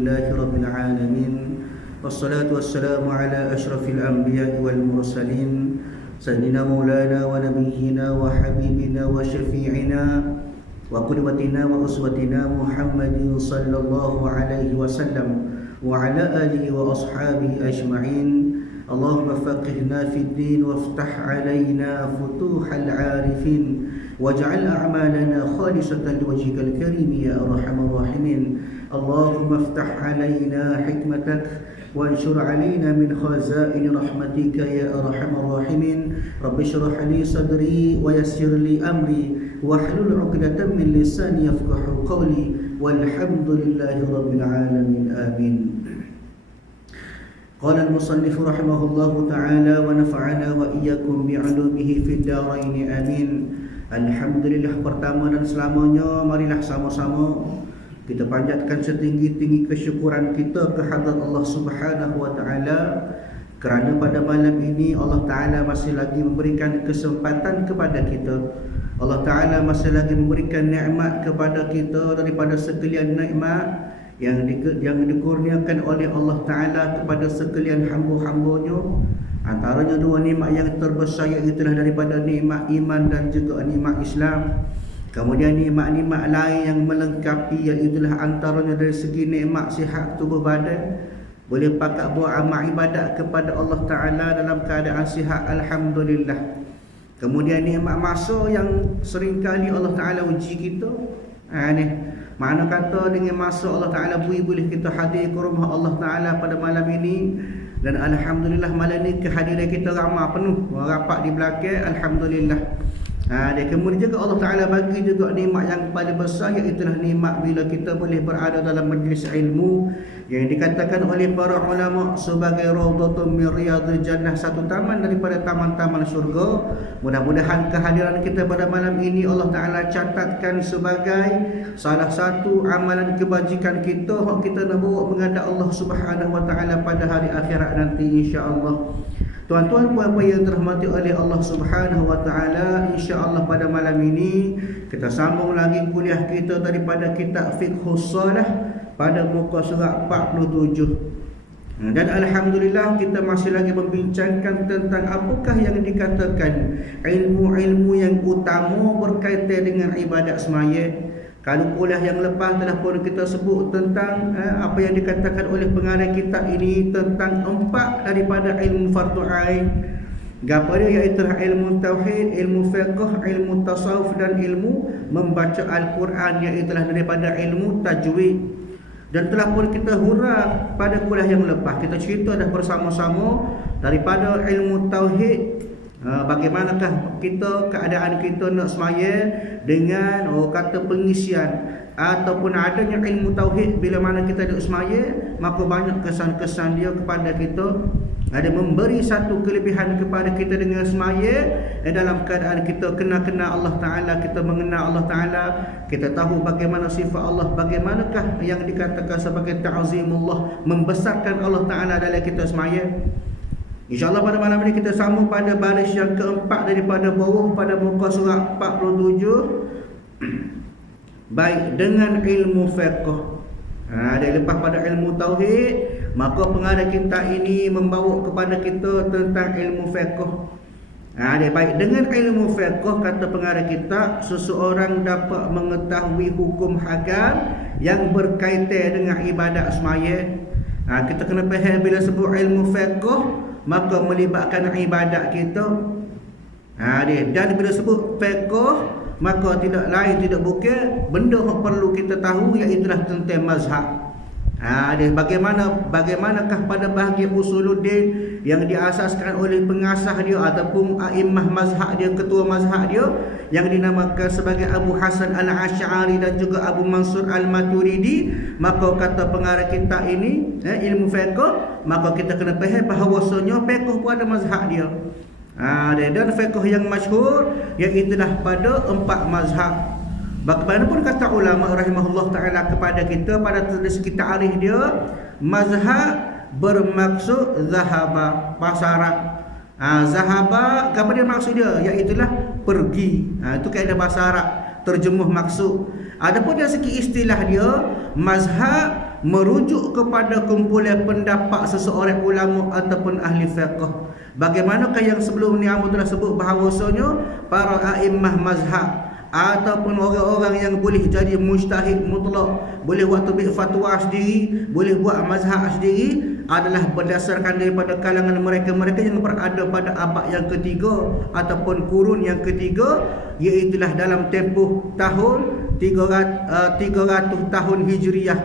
لله رب العالمين والصلاة والسلام على أشرف الأنبياء والمرسلين سيدنا مولانا ونبينا وحبيبنا وشفيعنا وقدوتنا وأسوتنا محمد صلى الله عليه وسلم وعلى آله وأصحابه أجمعين. اللهم فقهنا في الدين وافتح علينا فتوح العارفين واجعل أعمالنا خالصة لوجهك الكريم يا أرحم الراحمين. اللهم افتح علينا حكمتك وانشر علينا من خزائن رحمتك يا أرحم الراحمين. رب اشرح لي صدري ويسر لي أمري واحلل عقدة من لساني يفقه قولي والحمد لله رب العالمين آمين. قال المصنف رحمه الله تعالى ونفعنا وإياكم بعلومه في الدارين آمين. Alhamdulillah, pertama dan selamanya marilah sama-sama kita panjatkan setinggi-tinggi kesyukuran kita kehadrat Allah Subhanahu wa taala kerana pada malam ini Allah taala masih lagi memberikan kesempatan kepada kita. Allah taala masih lagi memberikan nikmat kepada kita daripada sekalian nikmat yang dikurniakan oleh Allah taala kepada sekalian hamba-hambanya. Antaranya dua nikmat yang terbesar iaitu daripada nikmat iman dan juga nikmat Islam. Kemudian nikmat-nikmat lain yang melengkapi iaitu antaranya dari segi nikmat sihat tubuh badan, boleh pakat buat amal ibadat kepada Allah taala dalam keadaan sihat, alhamdulillah. Kemudian nikmat masa yang seringkali Allah taala uji kita. Mana kata dengan masa Allah taala boleh kita hadir ke rumah Allah taala pada malam ini. Dan alhamdulillah malam ni kehadiran kita ramai penuh, rapat di belakang, alhamdulillah. Dan kemudian juga Allah Ta'ala bagi juga nikmat yang paling besar, iaitu nikmat bila kita boleh berada dalam majlis ilmu yang dikatakan oleh para ulama sebagai raudhatun min riyadil jannah, satu taman daripada taman-taman syurga. Mudah-mudahan kehadiran kita pada malam ini Allah Ta'ala catatkan sebagai salah satu amalan kebajikan kita yang kita nak bawa menghadap Allah Subhanahu wa Ta'ala pada hari akhirat nanti, insya-Allah. Tuan-tuan puan-puan yang dirahmati oleh Allah Subhanahu wa taala, insya-Allah pada malam ini kita sambung lagi kuliah kita daripada kitab Fiqhus Shalah pada muka surat 47. Dan alhamdulillah kita masih lagi membincangkan tentang apakah yang dikatakan ilmu-ilmu yang utama berkaitan dengan ibadat sembahyang. Kalau kuliah yang lepas telah pun kita sebut tentang apa yang dikatakan oleh pengarang kitab ini tentang 4 daripada ilmu fardu ain. Gapo dia, iaitu ilmu tauhid, ilmu fiqh, ilmu tasawuf dan ilmu membaca al-Quran, iaitu daripada ilmu tajwid. Dan telah pun kita hurah pada kuliah yang lepas, kita cerita dah bersama-sama daripada ilmu tauhid. Bagaimanakah kita, keadaan kita nak sembahyang dengan kata pengisian ataupun adanya ilmu tauhid. Bila mana kita duduk sembahyang, maka banyak kesan-kesan dia kepada kita. Ada memberi satu kelebihan kepada kita dengan sembahyang dalam keadaan kita kenal Allah Ta'ala, kita mengenal Allah Ta'ala, kita tahu bagaimana sifat Allah, bagaimanakah yang dikatakan sebagai ta'zimullah, membesarkan Allah Ta'ala dalam kita sembahyang. InsyaAllah pada malam ini kita sambung pada baris yang keempat daripada bawah pada muka surat 47. Baik dengan ilmu fiqh. Dia lepas pada ilmu tauhid, maka pengarang kitab ini membawa kepada kita tentang ilmu fiqh. Dia baik dengan ilmu fiqh, kata pengarang kitab, seseorang dapat mengetahui hukum hakam yang berkaitan dengan ibadat sembahyang. Kita kena faham bila sebut ilmu fiqh, maka melibatkan ibadat kita. Dan bila sebut fiqh, maka tidak lain tidak bukan benda yang perlu kita tahu, iaitu tentang mazhab. Bagaimanakah pada bahagian usuluddin yang diasaskan oleh pengasas dia ataupun a'immah mazhab dia, ketua mazhab dia yang dinamakan sebagai Abu Hasan Al-Asy'ari dan juga Abu Mansur Al-Maturidi. Maka kata pengarang kitab ini, ilmu fiqh, maka kita kena faham bahawasanya fiqh pun ada mazhab dia. Dan fiqh yang masyhur iaitu pada 4 mazhab. Bagaimanapun kata ulama rahimahullah ta'ala kepada kita pada segi ta'arif dia, mazhab bermaksud zahaba, bahasa Arab. Zahaba, apa dia maksud dia? Iaitulah pergi. Itu kaedah bahasa Arab, terjemuh maksud. Adapun dari segi istilah dia, mazhab merujuk kepada kumpulan pendapat seseorang ulama ataupun ahli fiqh. Bagaimanakah yang sebelum ni Abu telah sebut bahawasanya para a'immah mazhab ataupun orang-orang yang boleh jadi mujtahid mutlak, boleh buat terbit fatwa sendiri, boleh buat mazhab sendiri, adalah berdasarkan daripada kalangan mereka-mereka yang berada pada abad yang ketiga ataupun kurun yang ketiga, iaitulah dalam tempoh tahun 300 tahun Hijriah,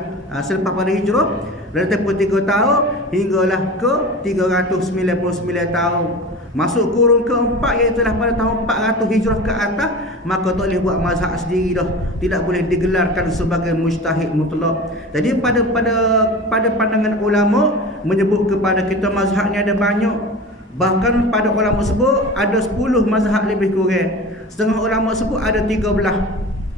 selepas pada hijrah, dari tempoh 3 tahun hinggalah ke 399 tahun. Masuk kurun keempat, iaitulah pada tahun 400 hijrah ke atas, maka tak boleh buat mazhab sendiri dah, tidak boleh digelarkan sebagai mujtahid mutlak. Jadi pada pandangan ulama menyebut kepada kita mazhab ni ada banyak. Bahkan pada ulama sebut ada 10 mazhab lebih kurang. Setengah ulama sebut ada 13.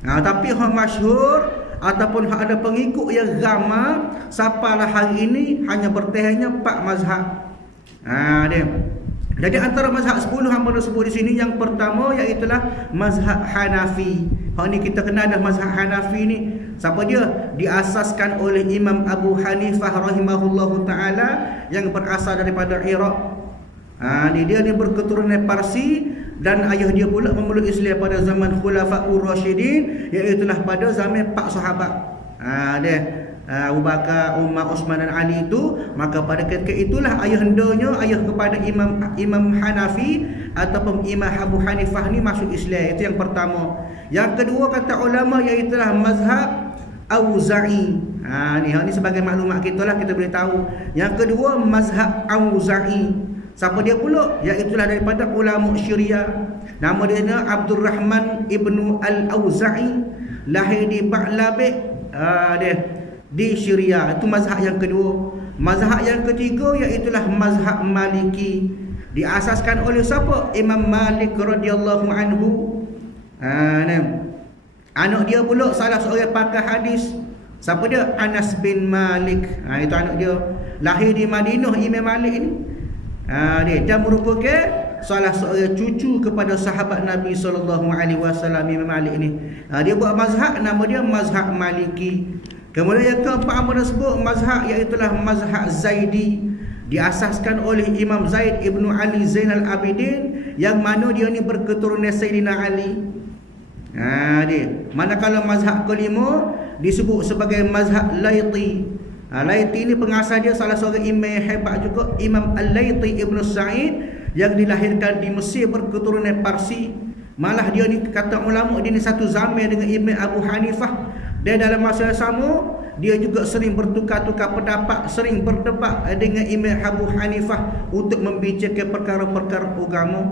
Tapi yang masyhur ataupun ada pengikut yang ramai sampailah hari ini hanya bertahannya 4 mazhab. Dia. Jadi antara mazhab 10 hamba sebut di sini, yang pertama iaitulah mazhab Hanafi. Ni kita kenal dah mazhab Hanafi ni. Siapa dia? Diasaskan oleh Imam Abu Hanifah rahimahullahu taala yang berasal daripada Iraq. Dia ni berketurunan Parsi dan ayah dia pula memeluk Islam pada zaman Khulafaur Rasyidin, iaitulah pada zaman 4 sahabat. Dia Abu Bakar, Umar, Osman dan Ali itu, maka pada ketika itulah ayahandanya, ayah kepada Imam Hanafi ataupun Imam Abu Hanifah ni masuk Islam. Itu yang pertama. Yang kedua kata ulama iaitulah mazhab Auza'i. Ni sebagai maklumat kita lah, kita boleh tahu. Yang kedua mazhab Auza'i. Siapa dia pula? Iaitulah daripada ulama Syria. Nama dia Abdul Rahman ibnu Al-Auza'i, lahir di Ba'labeh, dia di Syria. Itu mazhab yang kedua. Mazhab yang ketiga iaitulah mazhab Maliki. Diasaskan oleh siapa? Imam Malik radhiyallahu anhu. Anak dia pula salah seorang pakar hadis. Siapa dia? Anas bin Malik. Itu anak dia. Lahir di Madinah Imam Malik ni. Dia merupakan salah seorang cucu kepada sahabat Nabi SAW, Imam Malik ni. Dia buat mazhab, nama dia mazhab Maliki. Kemudian yang keempat yang disebut mazhab iaitulah mazhab Zaidi. Diasaskan oleh Imam Zaid ibnu Ali Zainal Abidin, yang mana dia ni berketurunan Sayyidina Ali. Dia. Manakala mazhab kelima disebut sebagai mazhab Laiti. Laiti ni pengasas dia salah seorang imam yang hebat juga, Imam Al-Laiti ibnu Sa'id, yang dilahirkan di Mesir berketurunan Parsi. Malah dia ni kata ulama, dia ni satu zaman dengan Imam Abu Hanifah. Dan dalam masa yang sama, dia juga sering bertukar-tukar pendapat, sering berdebat dengan Imam Abu Hanifah untuk membicarakan perkara-perkara agama.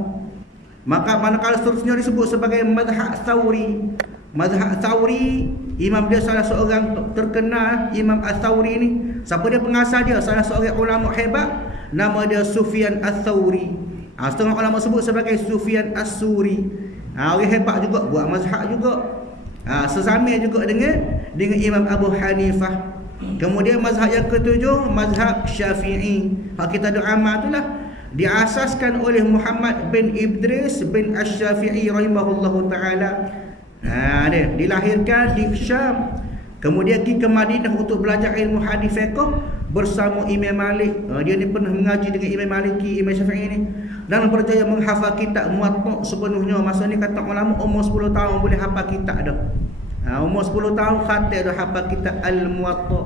Maka manakala seterusnya disebut sebagai mazhab Thawri. Mazhab Thawri, imam dia salah seorang terkenal, Imam Al-Thawri ni. Siapa dia pengasas dia? Salah seorang ulama hebat, nama dia Sufyan Al-Thawri. Setengah ulama sebut sebagai Sufyan As-Suri. Orang hebat juga, buat mazhab juga. Sesamai juga dengan Imam Abu Hanifah. Kemudian mazhab yang ketujuh, mazhab Syafi'i. Kita doa amal itulah diasaskan oleh Muhammad bin Idris bin Asy-Syafi'i rahimahullahu taala. Dia dilahirkan di Syam, kemudian pergi ke Madinah untuk belajar ilmu hadis fiqh bersama Imam Malik. Dia ni pernah mengaji dengan Imam Maliki, Imam Syafi'i ni, dan berjaya menghafal kitab Muwatta sepenuhnya. Masa ni kata ulama umur 10 tahun boleh hafal kitab dah. Umur 10 tahun khatam dah hafal kitab Al-Muwatta.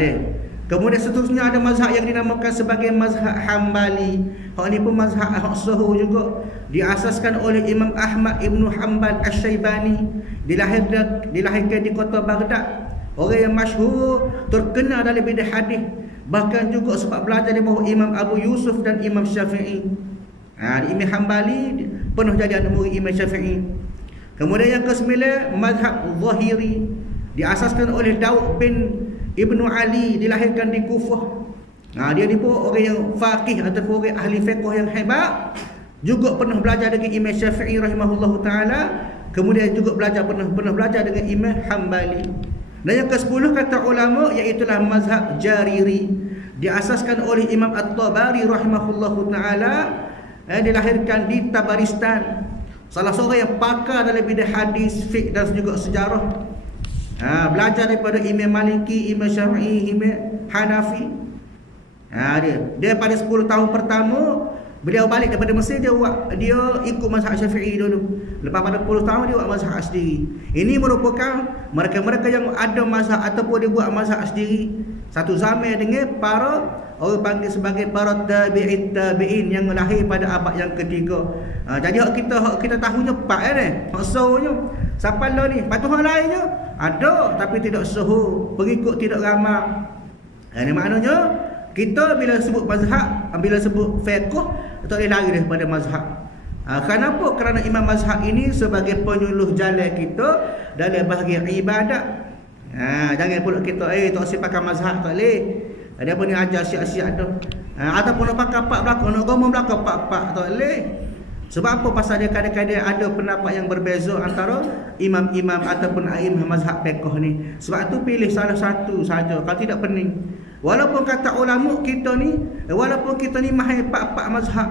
Dia. Kemudian seterusnya ada mazhab yang dinamakan sebagai mazhab Hambali. Ni pun mazhab sahih juga. Diasaskan oleh Imam Ahmad ibnu Hanbal Asy-Syaibani. Dilahirkan di kota Baghdad. Orang yang masyhur, terkenal dalam bidang hadis. Bahkan juga sebab belajar di bawah Imam Abu Yusuf dan Imam Syafi'i. Imam Hambali penuh jadi anak murid Imam Syafi'i. Kemudian yang ke-9, mazhab Zahiri. Diasaskan oleh Daud bin Ibnu Ali, dilahirkan di Kufah. Dia ni pun orang yang faqih ataupun orang ahli fiqh yang hebat, juga pernah belajar dengan Imam Syafi'i rahimahullahu taala, kemudian juga pernah belajar dengan Imam Hambali. Dan yang ke-10 kata ulama iaitulah mazhab Jariri. Diasaskan oleh Imam At-Tabari rahimahullahu taala, dilahirkan di Tabaristan. Salah seorang yang pakar dalam bidang hadis, fiqh dan juga sejarah. Belajar daripada Imam Maliki, Imam Syafi'i, Imam Hanafi. Dia pada 10 tahun pertama beliau balik daripada Mesir, dia ikut mazhab Syafi'i dulu. Lepas pada 10 tahun dia buat mazhab sendiri. Ini merupakan mereka-mereka yang ada mazhab ataupun dia buat mazhab sendiri satu zaman dengan para orang panggil sebagai para tabi'in yang lahir pada abad yang ketiga. Jadi hak kita tahunya pak hak sahurnya siapa lah ni. Patuh hak lainnya ada tapi tidak sahur, pengikut tidak ramai. Ini maknanya kita bila sebut mazhab, bila sebut fiqh, tak boleh lari daripada mazhab. Kenapa? Kerana imam mazhab ini sebagai penyuluh jalan kita dalam bahagian ibadat. Jangan pula kita tak usah pakai mazhab, tak boleh. Dia pun ni ajar siap-siap tu. Ataupun nak pakai pak belakang, nak gomong belakang pak-pak, tak boleh. Sebab apa? Pasal dia kadang-kadang ada pendapat yang berbeza antara imam-imam ataupun a'immah mazhab fiqh ni. Sebab tu pilih salah satu saja, kalau tidak pening. Walaupun kata ulama kita ni, walaupun kita ni mahir pak-pak mazhab,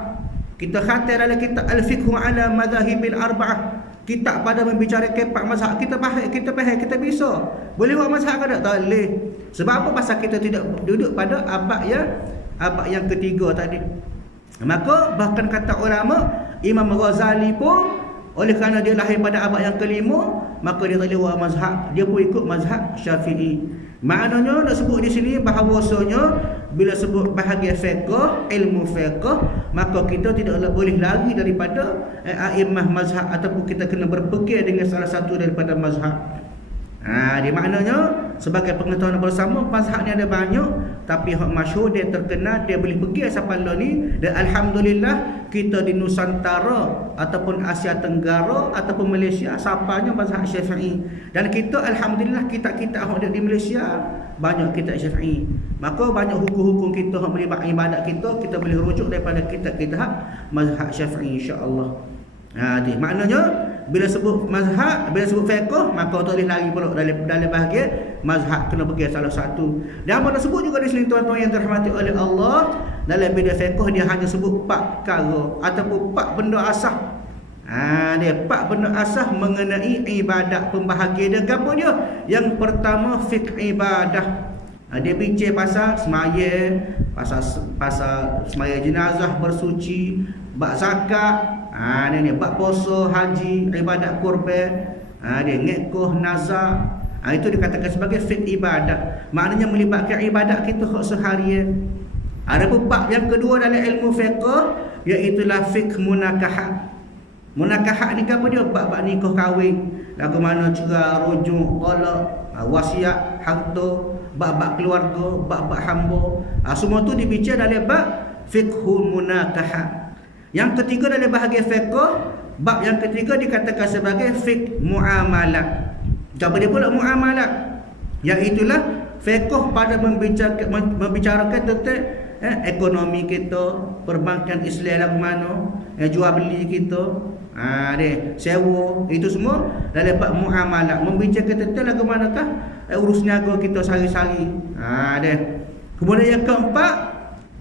kita khatir dalam kitab Al-Fiqhu ala Madhahibil Arba'ah, kitab pada membicarakan pak mazhab, kita faham, kita bisa. Boleh buat mazhab ke tak? Boleh. Sebab apa? Pasal kita tidak duduk pada abad yang ketiga tadi. Maka bahkan kata ulama, Imam Ghazali pun oleh kerana dia lahir pada abad yang kelima, maka dia tak boleh buat mazhab, dia pun ikut mazhab Syafi'i. Maknanya nak sebut di sini bahawasanya bila sebut bahagian fiqh, ilmu fiqh, maka kita tidak boleh lari daripada a'immah mazhab ataupun kita kena berpegang dengan salah satu daripada mazhab. Dia maknanya sebagai pengetahuan bersama, mazhab ni ada banyak, tapi hak masyhur dia terkenal, dia boleh pergi sampai lah ni. Dan alhamdulillah kita di Nusantara ataupun Asia Tenggara ataupun Malaysia sapanya mazhab Syafi'i. Dan kita alhamdulillah kita hak di Malaysia banyak kitab Syafi'i. Maka banyak hukum-hukum kita hak melibat ibadat kita boleh rujuk daripada kitab-kitab mazhab Syafi'i, insya-Allah. Maknanya bila sebut mazhab, bila sebut fiqh, maka tak boleh lari pula dalam bahagian mazhab, kena pergi salah satu. Dan apa nak sebut juga di sini tuan-tuan yang dirahmati oleh Allah, dalam bidang fiqh dia hanya sebut 4 perkara ataupun 4 benda asas. Dia 4 benda asas mengenai ibadat. Pembahagian dia apa dia? Yang pertama fiqh ibadah. Dia bincang pasal semaya, pasal semaya jenazah, bersuci, bab zakat, ni bab puasa, haji, ibadat kurban, dia ngekoh, nazar. Itu dikatakan sebagai fiqh ibadat. Maknanya melibatkan ibadat kita hak seharian. Ada bab yang kedua dalam ilmu fiqh, iaitu fiqh munakahat. Munakahat ni apa dia? Bab nikah kahwin, lagu mana cerai, rujuk, talak, wasiat, harta, bab-bab keluarga, bab-bab hamba. Semua tu dibincang dalam bab fiqhul munakahat. Yang ketiga dalam bahagian fiqh, bab yang ketiga dikatakan sebagai fiqh muamalat. Apa dia pula muamalat? Iaitulah fiqh pada membicarakan tentang ekonomi kita, perbankan Islam lagu mana, jual beli kita, sewa, itu semua dalam bab muamalat, membicarakan tentang lagu manakah urus niaga kita sehari-hari. Kemudian yang keempat,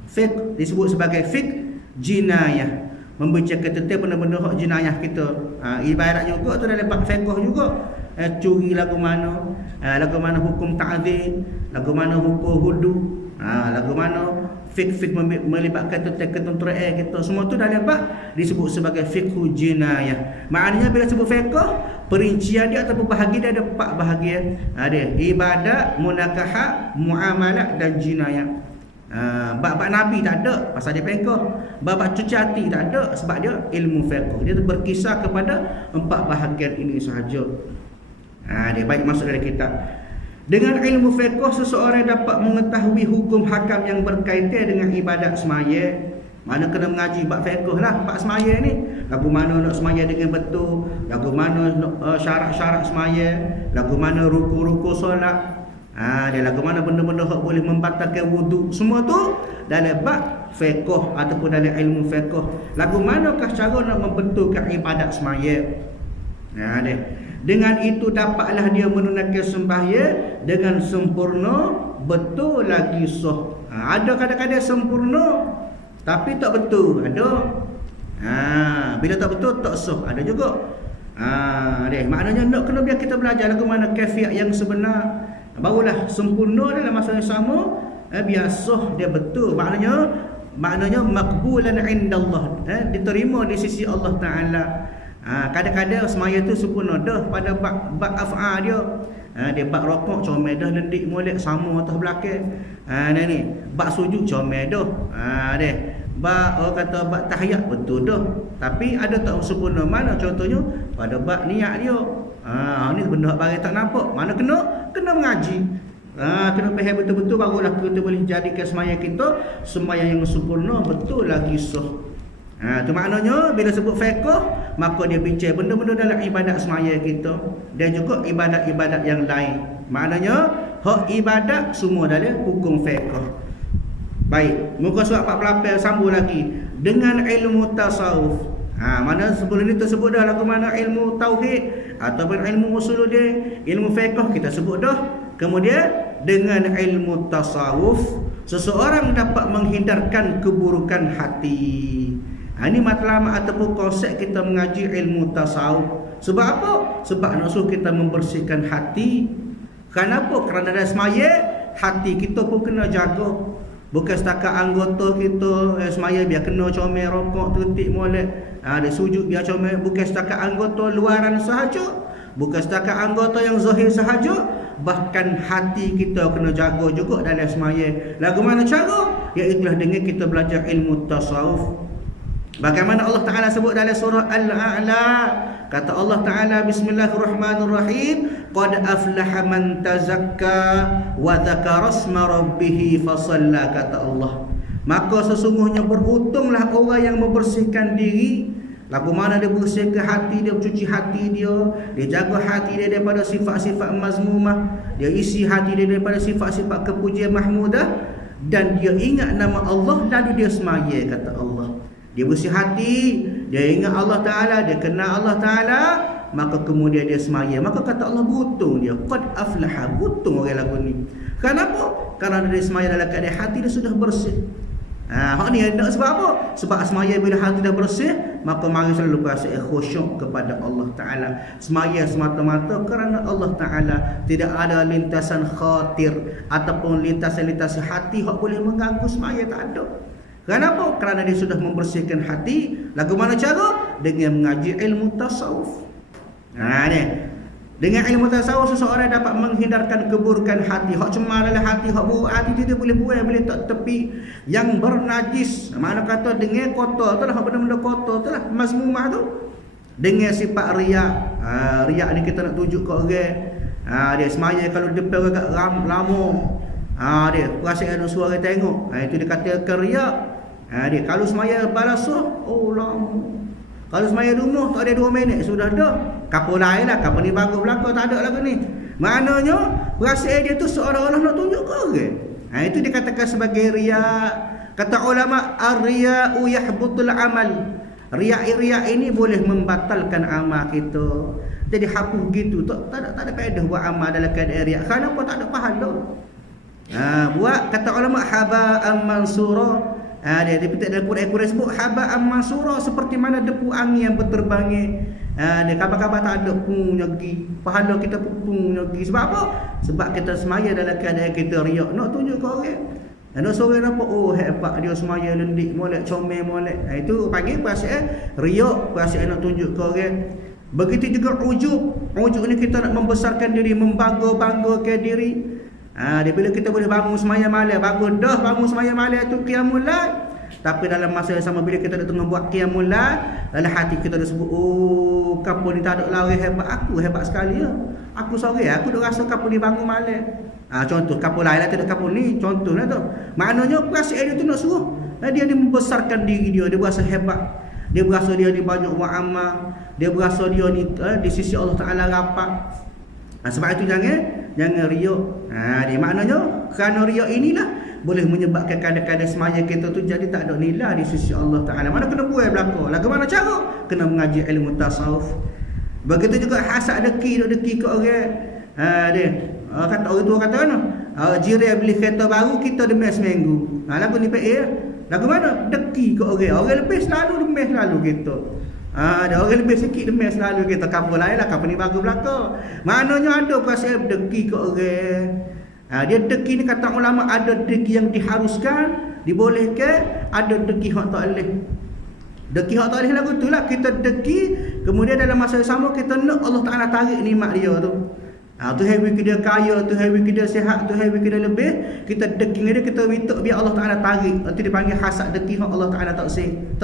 fiqh disebut sebagai fiqh jinayah, membicarakan tentang benda-benda hak jinayah kita. Ibarat juga tu dalam bab fiqh juga. Curi lagu mana hukum ta'zir, lagu mana hukum hudu, lagu mana fiqh melibatkan tentang ketenteraan kita. Semua tu dalam bab disebut sebagai fiqh jinayah. Maknanya bila sebut fiqh, perincian dia ataupun bahagian dia ada 4 bahagian. Ada ibadat, munakahat, muamalat dan jinayah. Bab-bab Nabi tak ada pasal dia fiqh. Bab cuci hati tak ada sebab dia ilmu fiqh. Dia berkisar kepada 4 bahagian ini sahaja. Dia baik masuk dalam kitab. Dengan ilmu fiqh seseorang dapat mengetahui hukum hakam yang berkaitan dengan ibadat semaya. Mana kena mengaji bab fiqh lah, bab semaya ni. Lagu mana nak semaya dengan betul, lagu mana syarat-syarat semaya, lagu mana ruku-ruku solat. Dia lagu mana benda-benda yang boleh membatalkan wuduk. Semua tu dalam bab fiqh ataupun dalam ilmu fiqh. Lagu manakah cara nak membetulkan ibadat semaya. Dengan itu dapatlah dia menunaikan sembahyang dengan sempurna, betul lagi sah. Ada kadang-kadang sempurna tapi tak betul, ada. Bila tak betul tak sah, ada juga. Maknanya nak kena biar kita belajar lagu mana kaifiat yang sebenar, barulah sempurna dalam masa yang sama. Biasa dia betul, maknanya makbulan indallah, diterima di sisi Allah Taala. Kadang-kadang semaya tu sempurna dah pada bab af'al dia. Dia bab rokok comel dah, lendik molek sama atas belakang. Ni bab sujud comel dah. Bab orang kata bab tahiyat betul dah. Tapi ada tak sempurna mana? Contohnya pada bab niat dia. Ni benda barang tak nampak. Mana kena mengaji. Kena faham betul-betul, barulah kita boleh jadikan sembahyang kita sembahyang yang sempurna, betul lagi sah. Tu maknanya bila sebut fiqh, maka dia bincang benda-benda dalam ibadat sembahyang kita dan juga ibadat-ibadat yang lain. Maknanya hak ibadat semua dalam hukum fiqh. Baik, muka surat 48 sambung lagi dengan ilmu tasawuf. Mana sebelum ni tersebut dah lagu mana ilmu tauhid ataupun ilmu usuluddin, ilmu fiqh kita sebut dah. Kemudian dengan ilmu tasawuf seseorang dapat menghindarkan keburukan hati. Ini matlamat ataupun konsep kita mengaji ilmu tasawuf. Sebab apa? Sebab nak suruh kita membersihkan hati. Kenapa? Kerana dalam semaya hati kita pun kena jaga. Bukan setakat anggota kita semaya biar kena comel rokok tertik molek, dia sujud biar comel. Bukan setakat anggota luaran sahaja, bukan setakat anggota yang zahir sahaja, bahkan hati kita kena jaga juga dalam semaya. Lagu mana cara? Iaitu dengan kita belajar ilmu tasawuf. Bagaimana Allah Ta'ala sebut dalam surah Al-A'la, kata Allah Ta'ala, bismillahirrahmanirrahim, qad aflaha man tazakka wa dzakara isma rabbih fasalla, kata Allah. Maka sesungguhnya beruntunglah orang yang membersihkan diri. Lagu mana dia bersihkan hati dia, mencuci hati dia jaga hati dia daripada sifat-sifat mazmumah, dia isi hati dia daripada sifat-sifat kepujian mahmudah, dan dia ingat nama Allah lalu dia semaya, kata Allah. Dia bersih hati, dia ingat Allah Ta'ala, dia kenal Allah Ta'ala, maka kemudian dia semaya. Maka kata Allah, beruntung dia. Qad aflaha, beruntung orang lagu ni. Kenapa? Kerana dia semaya dalam keadaan hati dia sudah bersih. Hak ni nak sebab apa? Sebab semaya bila hati dah bersih, maka mari selalu perasaan khusyuk kepada Allah Ta'ala. Semaya semata-mata kerana Allah Ta'ala. Tidak ada lintasan khatir ataupun lintasan-lintasan hati hak boleh mengganggu semaya, tak ada. Kenapa? Kerana dia sudah membersihkan hati. Lagu mana cara? Dengan mengaji ilmu tasawuf. Ni. Dengan ilmu tasawuf seseorang dapat menghindarkan keburukan hati. Hak cemar dalam hati, hak buruk hati dia boleh buang, boleh tak tepi. Yang bernajis, mana kata dengan kotor tu lah, benda-benda kotor tu lah, mazmumah tu. Dengan sifat riak. Riak ni kita nak tunjuk ke orang. Dia semaya kalau depan agak lama. Dia perasaan suara tengok. Itu dia kata riak. Dia kalau semaya balasuh, lama. Kalau semaya rumah tak ada 2 minit sudah dah. Kapal lain lah, kapal ni bagus belakang, tak ada lagu ni. Maknanya perasaan dia tu seolah-olah nak tunjuk ke orang. Itu dikatakan sebagai riak. Kata ulama, ar-riya'u yahbutul amal. Riak ini boleh membatalkan amal kita. Jadi hapus gitu, tak ada faedah buat amal dalam keadaan riak. Kenapa tak ada pahala? Buat kata ulama haba'an mansura. Dia dalam Quran sebut haba'an mansura, seperti mana depu angin yang berterbangan. Dia kabar-kabar tak ada punya pergi. Pahala kita punya pergi. Sebab apa? Sebab kita semaya dalam keadaan kita riak, nak tunjuk ke orang. Ada seorang nampak, hebat dia semaya lendik molek, comel molek. Itu panggil perasaan riak, perasaan nak tunjuk ke orang. Begitu juga ujub. Ujub ni kita nak membesarkan diri, membangga-banggakan diri. Dia bila kita boleh bangun semaya malam, bagus dah bangun semaya malam tu qiyamul lail. Tapi dalam masa yang sama bila kita dah tengah buat qiyamul lail, dalam hati kita dah sebut, kapal ni tak ada lari hebat, aku hebat sekali ya. Aku sorry, aku dah rasa kapal ni bangun malam. Contoh kapal lain lah, tidak kapal ni, contohnya tu. Maknanya perasaan dia tu nak suruh dia membesarkan diri dia, dia berasa hebat. Dia berasa dia ni banyak buat amal, dia berasa dia ni di sisi Allah Ta'ala rapat. Sebab itu jangan riak. Dia maknanya kerana riak inilah boleh menyebabkan kadang-kadang semaya kita tu jadi tak ada nilai di sisi Allah Ta'ala. Mana kena buat belakang. Lagu mana cara? Kena mengaji ilmu tasawuf. Begitu juga hasad deki ke orang. Dia kata orang tua kata mana? Jiran beli kereta baru, kita demes seminggu. Lagu ni baik. Lagu mana? Deki ke orang. Orang lebih selalu demes selalu kita. Ada orang lebih sikit demi selalu kita kapal lain lah, kapal ni bagus belaka. Maknanya ada kuasa deki ke orang. Dia deki ni kata ulama, ada deki yang diharuskan, dibolehkan, ada deki hak tak boleh. Deki hak tak boleh lagu tu lah, kita deki, kemudian dalam masa yang sama kita nak Allah Ta'ala tarik nikmat dia tu. Tu happy kita kaya, tu happy kita sihat, tu happy kita lebih, kita deki dia, kita minta biar Allah Ta'ala tarik. Nanti dipanggil hasad deki hak Allah Ta'ala tak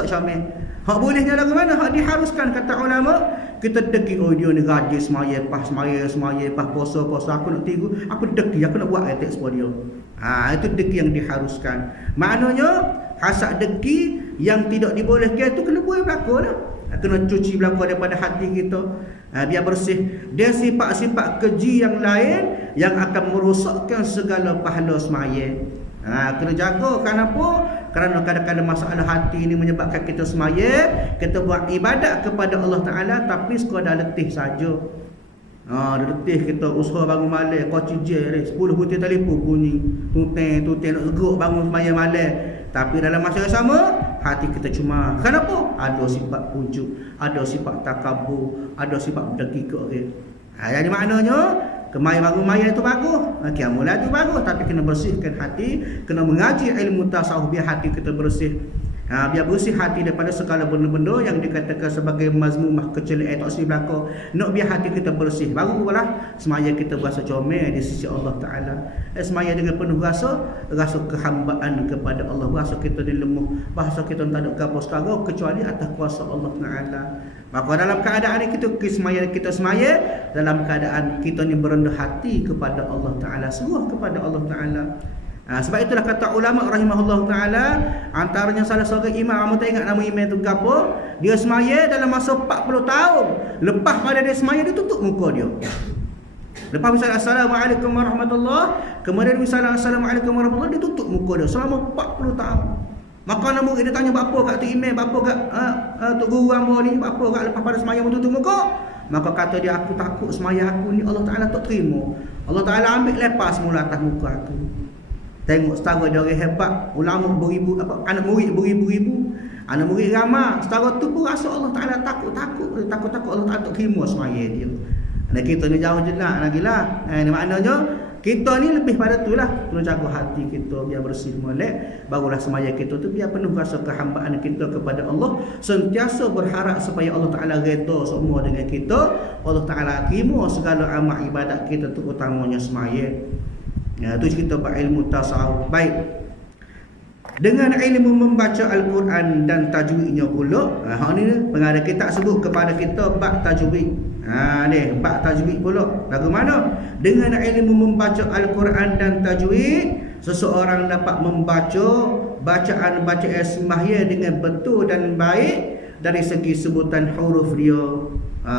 comel. Hak bolehnya lagu mana? Hak diharuskan kata ulama, kita deki, oh dia ni rajin semaya, pas puasa, aku nak tiru, aku deki, aku nak buat etik sebab dia. Itu deki yang diharuskan. Maknanya hasad deki yang tidak dibolehkan itu kena buat belaka lah. Kena cuci belaka daripada hati kita, biar bersih. Dia sifat-sifat keji yang lain yang akan merosakkan segala pahala semaya. Kena jaga. Kenapa? Kerana kadang-kadang masalah hati ini menyebabkan kita semaya, kita buat ibadat kepada Allah Ta'ala tapi sekadar letih saja. Letih kita usaha bangun malam, kau cijil 10 butir telefon bunyi, tuteng nak seguk bangun semaya malam. Tapi dalam masa yang sama, hati kita cuma. Kenapa? Ada sifat pujuk, ada sifat takabur, ada sifat berdeki ke orang. Jadi maknanya kemai bangun maya itu bagus, qiyamul itu bagus, tapi kena bersihkan hati, kena mengaji ilmu tasawuf biar hati kita bersih. Biar bersih hati daripada segala benda-benda yang dikatakan sebagai mazmumah, kecelian, tak silap belaka. Nak biar hati kita bersih, baru pula semaya kita berasa comel di sisi Allah Ta'ala. Semaya dengan penuh rasa kehambaan kepada Allah, rasa kita ni lemah, rasa kita tak ada apa sekarang kecuali atas kuasa Allah Ta'ala. Maka dalam keadaan ini kita semaya dalam keadaan kita ni berendah hati kepada Allah Ta'ala, seruah kepada Allah Ta'ala. Sebab itulah kata ulama rahimahullah ta'ala, antaranya salah seorang imam, kamu tak ingat nama imam tu apa, dia semaya dalam masa 40 tahun. Lepas pada dia semaya, dia tutup muka dia. Lepas misalnya Assalamualaikum warahmatullahi, kemudian misalnya Assalamualaikum warahmatullahi, dia tutup muka dia selama 40 tahun. Maka nama dia tanya apa kat tu imam, apa kat tok guru hamba ni, apa kat lepas pada semaya tutup muka. Maka kata dia, aku takut semaya aku ni Allah Ta'ala tak terima. Allah Ta'ala ambil lepas mula atas muka aku. Tengok setara dia orang hebat, ulama beribu, anak murid beribu-ribu, anak murid ramai. Setara tu pun rasa Allah Ta'ala takut Allah Ta'ala tak terima semaya dia. Dan kita ni jauh jenak lagi lah. Maknanya kita ni lebih pada tu lah, kena jaga hati kita biar bersih molek, barulah semaya kita tu biar penuh rasa kehambaan kita kepada Allah, sentiasa berharap supaya Allah Ta'ala redha semua dengan kita, Allah Ta'ala terima segala amal ibadat kita tu, utamanya semaya. Itu cerita ilmu tasawuf. Baik, dengan ilmu membaca Al-Quran dan tajwidnya pula, hak ni pengarah kitab sebut kepada kita bab tajwid. Ni bab tajwid pula. Lagu mana? Dengan ilmu membaca Al-Quran dan tajwid, seseorang dapat membaca bacaan sembahyang dengan betul dan baik dari segi sebutan huruf dia,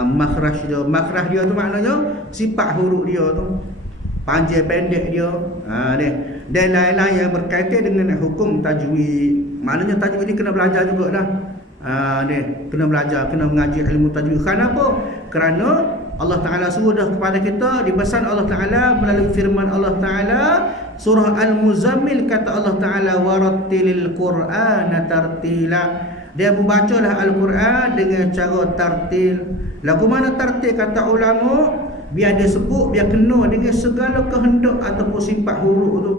makhraj dia. Makhraj dia tu maknanya sifat huruf dia tu, panjang pendek dia, dan lain-lain yang berkaitan dengan hukum tajwid. Maknanya tajwid ni kena belajar juga dah. Kena belajar, kena mengaji ilmu tajwid. Kenapa? Kerana Allah Ta'ala suruh dah kepada kita, dipesan Allah Ta'ala melalui firman Allah Ta'ala surah Al-Muzammil, kata Allah Ta'ala warattilil Qur'ana tartila. Dia membacalah Al-Quran dengan cara tartil. Lagu mana tartil kata ulama? Biar dia sebut, biar kena dengan segala kehendak ataupun sifat huruf tu.